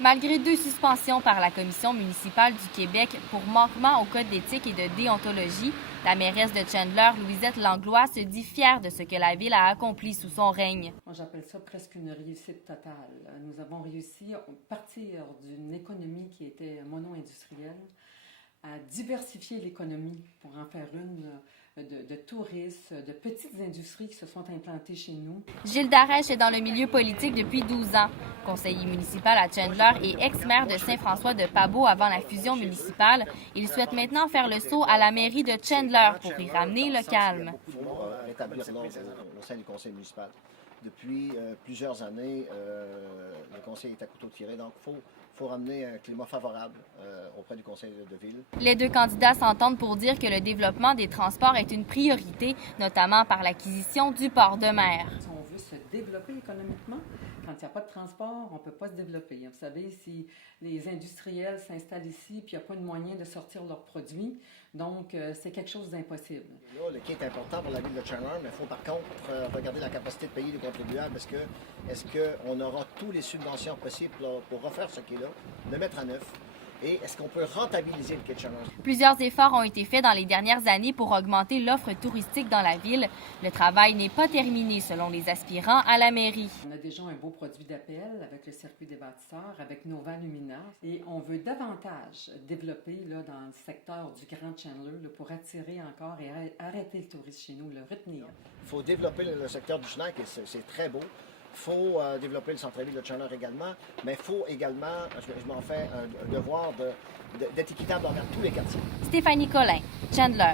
Malgré 2 suspensions par la Commission municipale du Québec pour manquement au code d'éthique et de déontologie, la mairesse de Chandler, Louisette Langlois, se dit fière de ce que la ville a accompli sous son règne. Moi, j'appelle ça presque une réussite totale. Nous avons réussi à partir d'une économie qui était mono-industrielle à diversifier l'économie pour en faire une de touristes, de petites industries qui se sont implantées chez nous. Gilles Darèche est dans le milieu politique depuis 12 ans. Conseiller municipal à Chandler et ex-maire de Saint-François-de-Pabeau avant la fusion municipale, il souhaite maintenant faire le saut à la mairie de Chandler pour y ramener le calme. Il faut rétablir l'ordre au sein du conseil municipal. Depuis plusieurs années, le conseil est à couteau tiré, donc il faut ramener un climat favorable auprès du conseil de ville. Les 2 candidats s'entendent pour dire que le développement des transports est une priorité, notamment par l'acquisition du port de mer. Si on veut se développer économiquement, quand il n'y a pas de transport, on ne peut pas se développer. Vous savez, si les industriels s'installent ici puis il n'y a pas de moyen de sortir leurs produits, donc c'est quelque chose d'impossible. Là, le quai est important pour la ville de Chandler, mais il faut par contre regarder la capacité de payer les contribuables. Est-ce qu'on aura toutes les subventions possibles pour refaire ce quai-là, le mettre à neuf? Et est-ce qu'on peut rentabiliser le quai de Chandler? Plusieurs efforts ont été faits dans les dernières années pour augmenter l'offre touristique dans la ville. Le travail n'est pas terminé selon les aspirants à la mairie. On a déjà un beau produit d'appel avec le circuit des bâtisseurs, avec Nova Lumina. Et on veut davantage développer là, dans le secteur du Grand Chandler là, pour attirer encore et arrêter le tourisme chez nous, le retenir. Il faut développer le secteur du Schnack, et c'est très beau. Il faut développer le centre-ville de Chandler également, mais il faut également, je m'en fais un devoir d'être équitable envers tous les quartiers. Stéphanie Collin, Chandler.